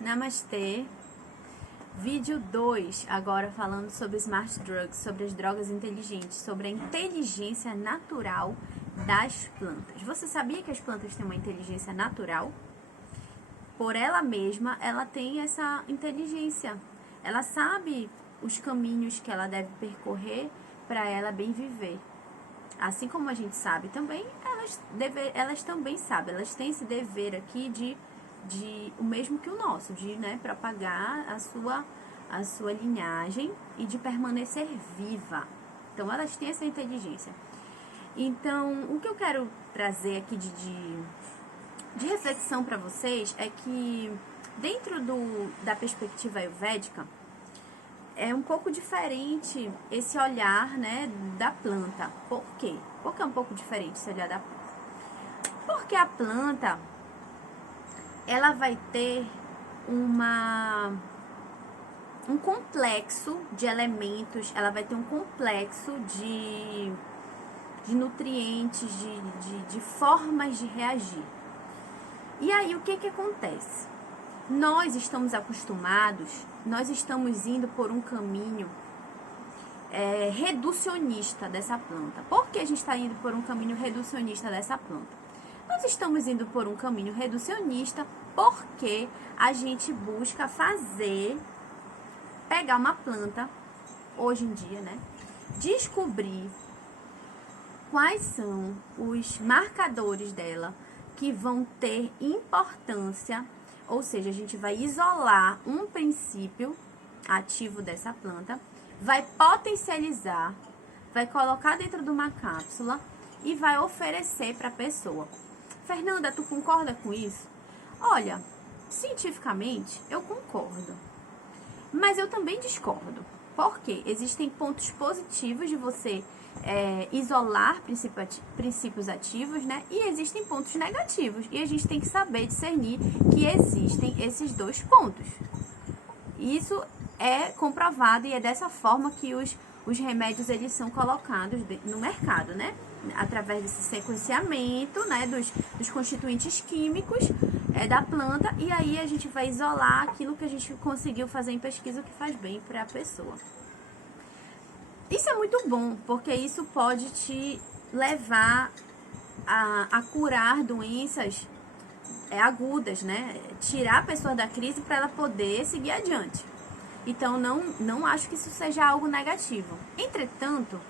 Namastê. Vídeo 2, agora falando sobre Smart Drugs, sobre as drogas inteligentes, sobre a inteligência natural das plantas. Você sabia que as plantas têm uma inteligência natural? Por ela mesma, ela tem essa inteligência. Ela sabe os caminhos que ela deve percorrer para ela bem viver. Assim como a gente sabe também, elas também sabem, elas têm esse dever aqui de o mesmo que o nosso, de propagar a sua linhagem e de permanecer viva. Então, elas têm essa inteligência. Então, o que eu quero trazer aqui de reflexão para vocês é que, dentro da perspectiva ayurvédica, é um pouco diferente esse olhar, da planta. Por quê? Por que é um pouco diferente esse olhar da planta? Porque a planta, ela vai ter um complexo de elementos, ela vai ter um complexo de nutrientes, de formas de reagir. E aí, o que acontece? Nós estamos acostumados, nós estamos indo por um caminho reducionista dessa planta. Por que a gente está indo por um caminho reducionista dessa planta? Nós estamos indo por um caminho reducionista porque a gente busca pegar uma planta, hoje em dia, descobrir quais são os marcadores dela que vão ter importância. Ou seja, a gente vai isolar um princípio ativo dessa planta, vai potencializar, vai colocar dentro de uma cápsula e vai oferecer para a pessoa. Fernanda, tu concorda com isso? Olha, cientificamente eu concordo, mas eu também discordo. Porque existem pontos positivos de você isolar princípios ativos, e existem pontos negativos. E a gente tem que saber discernir que existem esses dois pontos. Isso é comprovado e é dessa forma que os remédios eles são colocados no mercado, através desse sequenciamento, dos constituintes químicos da planta, e aí a gente vai isolar aquilo que a gente conseguiu fazer em pesquisa que faz bem para a pessoa. Isso é muito bom, porque isso pode te levar a curar doenças agudas, tirar a pessoa da crise para ela poder seguir adiante. Então, não acho que isso seja algo negativo. Entretanto,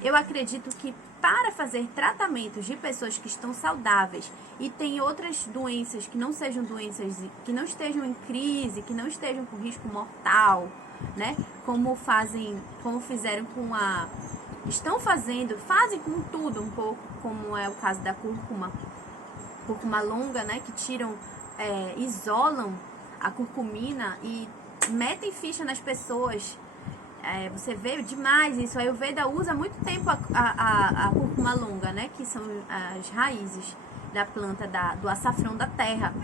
eu acredito que para fazer tratamentos de pessoas que estão saudáveis e tem outras doenças que não sejam doenças, que não estejam em crise, que não estejam com risco mortal, como fizeram fazem com tudo um pouco, como é o caso da cúrcuma longa, que isolam a curcumina e metem ficha nas pessoas. Você vê demais isso. A Ayurveda usa há muito tempo a cúrcuma longa, que são as raízes da planta do açafrão da terra.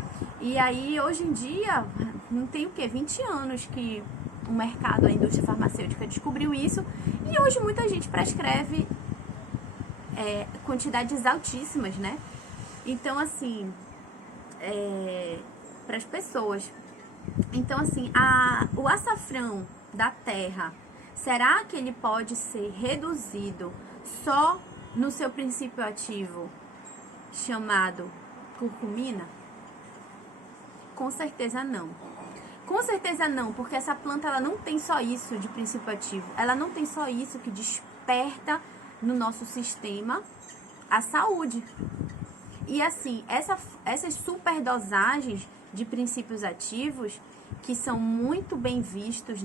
E aí, hoje em dia, não tem 20 anos que o mercado, a indústria farmacêutica descobriu isso. E hoje muita gente prescreve quantidades altíssimas, Então, assim, para as pessoas. Então, assim, o açafrão da terra, será que ele pode ser reduzido só no seu princípio ativo chamado curcumina? Com certeza não. Com certeza não, porque essa planta ela não tem só isso de princípio ativo. Ela não tem só isso que desperta no nosso sistema a saúde. E assim, essas superdosagens de princípios ativos, que são muito bem vistos,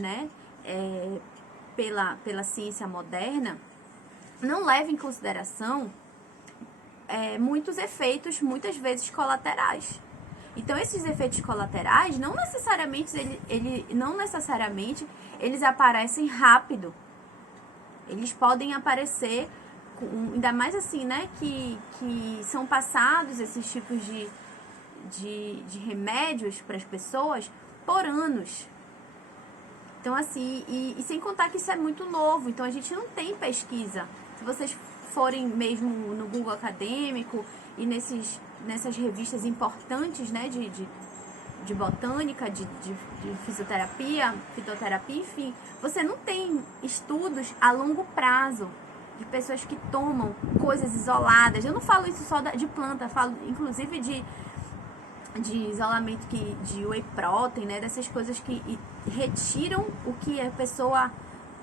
pela ciência moderna, não levam em consideração muitos efeitos, muitas vezes colaterais. Então, esses efeitos colaterais, não necessariamente eles aparecem rápido. Eles podem aparecer, ainda mais assim, que são passados esses tipos de remédios para as pessoas por anos. Então, assim, e sem contar que isso é muito novo, então a gente não tem pesquisa. Se vocês forem mesmo no Google acadêmico e nessas revistas importantes, de botânica, de fisioterapia, fitoterapia, enfim, você não tem estudos a longo prazo de pessoas que tomam coisas isoladas. Eu não falo isso só de planta, falo inclusive de isolamento, de whey protein, né? Dessas coisas que retiram o que a pessoa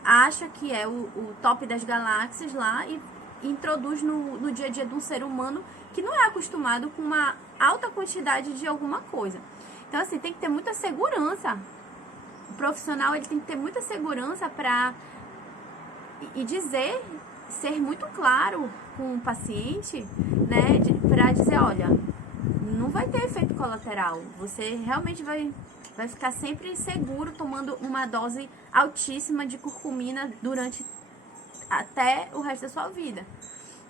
acha que é o top das galáxias lá e introduz no dia a dia de um ser humano que não é acostumado com uma alta quantidade de alguma coisa. Então, assim, tem que ter muita segurança. O profissional, ele tem que ter muita segurança ser muito claro com o paciente, né? Para dizer, olha, não vai ter efeito colateral. Você realmente vai ficar sempre seguro tomando uma dose altíssima de curcumina durante até o resto da sua vida.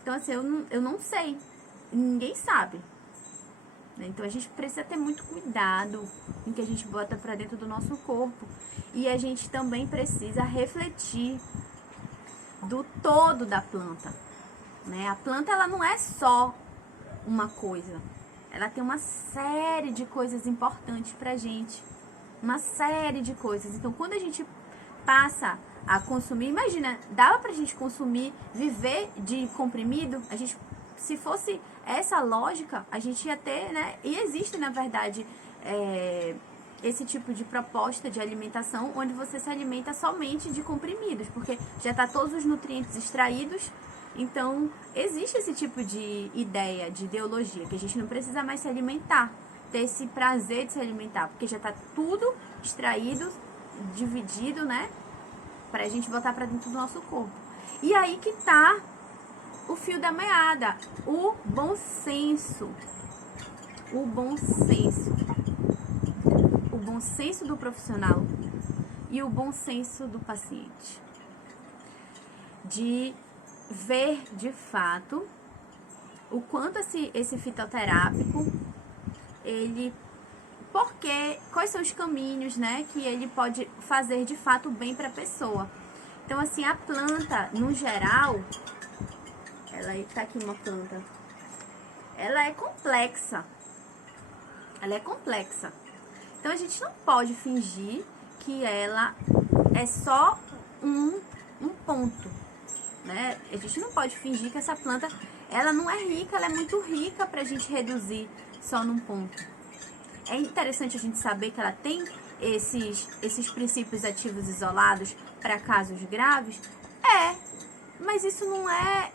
Então, assim, eu não sei. Ninguém sabe. Então, a gente precisa ter muito cuidado em que a gente bota pra dentro do nosso corpo. E a gente também precisa refletir do todo da planta, né? A planta, ela não é só uma coisa. Ela tem uma série de coisas importantes pra gente. Uma série de coisas. Então, quando a gente passa a consumir, imagina, dava pra gente consumir, viver de comprimido? A gente, se fosse essa lógica, a gente ia ter, né? E existe, na verdade, esse tipo de proposta de alimentação onde você se alimenta somente de comprimidos, porque já tá todos os nutrientes extraídos. Então, existe esse tipo de ideia, de ideologia, que a gente não precisa mais se alimentar, ter esse prazer de se alimentar, porque já tá tudo extraído, dividido, né? Pra gente botar pra dentro do nosso corpo. E aí que tá o fio da meada, o bom senso. O bom senso. O bom senso do profissional e o bom senso do paciente. De ver de fato o quanto esse fitoterápico, quais são os caminhos, né, que ele pode fazer de fato bem para a pessoa. Então, assim, a planta, no geral, tá aqui uma planta, ela é complexa. Ela é complexa. Então, a gente não pode fingir que ela é só um ponto, né? A gente não pode fingir que essa planta, ela não é rica, ela é muito rica pra gente reduzir só num ponto. É interessante a gente saber que ela tem esses princípios ativos isolados para casos graves? Mas isso não é